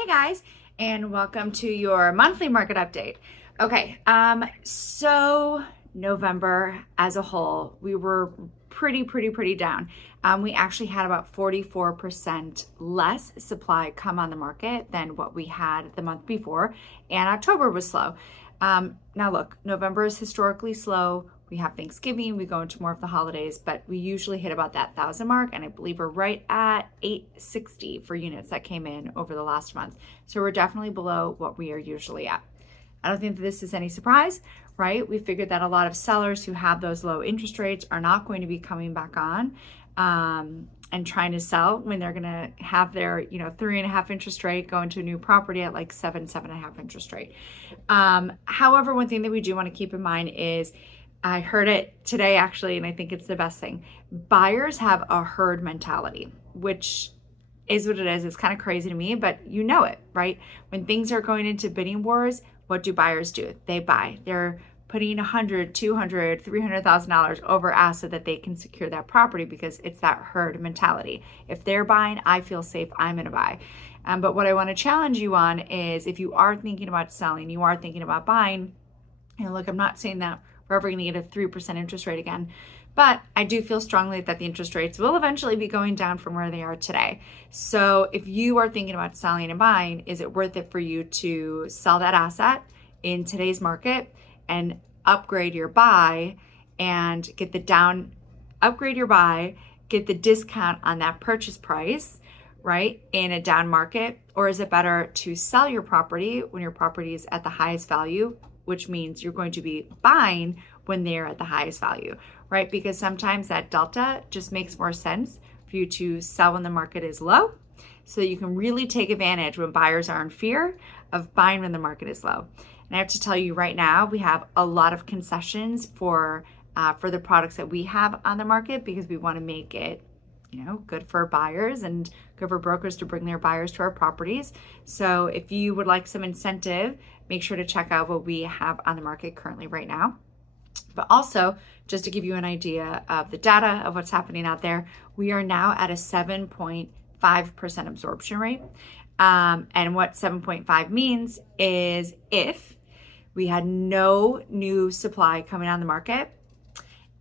Hey guys, and welcome to your monthly market update. Okay, so November as a whole, we were pretty down. We actually had about 44% less supply come on the market than what we had the month before, and October was slow. Now look, November is historically slow. We have Thanksgiving, we go into more of the holidays, but we usually hit about that 1,000 mark, and I believe we're right at 860 for units that came in over the last month. So we're definitely below what we are usually at. I don't think that this is any surprise, right? We figured that a lot of sellers who have those low interest rates are not going to be coming back on and trying to sell when they're going to have their 3.5 interest rate go into a new property at like 7.5 interest rate. However, one thing that we do want to keep in mind is, I heard it today actually, and I think it's the best thing. Buyers have a herd mentality, which is what it is. It's kind of crazy to me, but you know it, right? When things are going into bidding wars, what do buyers do? They buy. They're putting $100,000, $200,000, $300,000 over ask so that they can secure that property because it's that herd mentality. If they're buying, I feel safe, I'm gonna buy. But what I wanna challenge you on is if you are thinking about selling, you are thinking about buying, and look, I'm not saying that we're ever going to get a 3% interest rate again. But I do feel strongly that the interest rates will eventually be going down from where they are today. So if you are thinking about selling and buying, is it worth it for you to sell that asset in today's market and upgrade your buy and get upgrade your buy, get the discount on that purchase price, right, in a down market? Or is it better to sell your property when your property is at the highest value, which means you're going to be buying when they're at the highest value, right? Because sometimes that delta just makes more sense for you to sell when the market is low so that you can really take advantage when buyers are in fear of buying when the market is low. And I have to tell you right now, we have a lot of concessions for the products that we have on the market because we want to make it good for buyers and good for brokers to bring their buyers to our properties. So if you would like some incentive, make sure to check out what we have on the market currently right now. But also, just to give you an idea of the data of what's happening out there, we are now at a 7.5% absorption rate. And what 7.5 means is if we had no new supply coming on the market,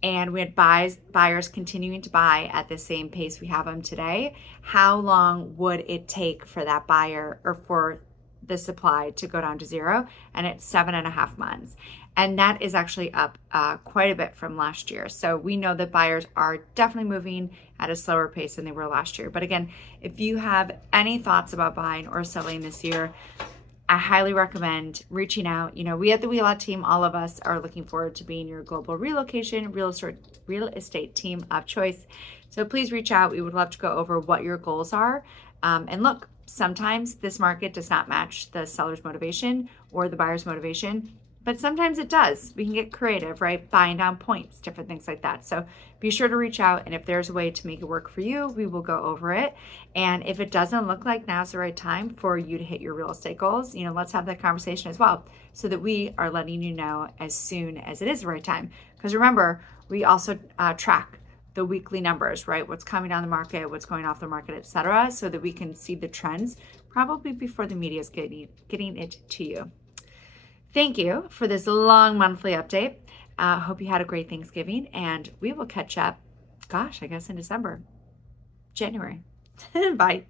and we had buyers continuing to buy at the same pace we have them today, how long would it take for that buyer or for the supply to go down to zero? And it's 7.5 months. And that is actually up quite a bit from last year. So we know that buyers are definitely moving at a slower pace than they were last year. But again, if you have any thoughts about buying or selling this year, I highly recommend reaching out. We at the Wheelot team, all of us are looking forward to being your global relocation, real estate team of choice. So please reach out. We would love to go over what your goals are. And look, sometimes this market does not match the seller's motivation or the buyer's motivation, but sometimes it does. We can get creative, right? Buying down points, different things like that. So be sure to reach out, and if there's a way to make it work for you, we will go over it. And if it doesn't look like now's the right time for you to hit your real estate goals, let's have that conversation as well so that we are letting you know as soon as it is the right time. Because remember, we also track the weekly numbers, right? What's coming on the market, what's going off the market, etc., so that we can see the trends probably before the media is getting it to you. Thank you for this long monthly update. Hope you had a great Thanksgiving, and we will catch up, I guess in December, January. Bye.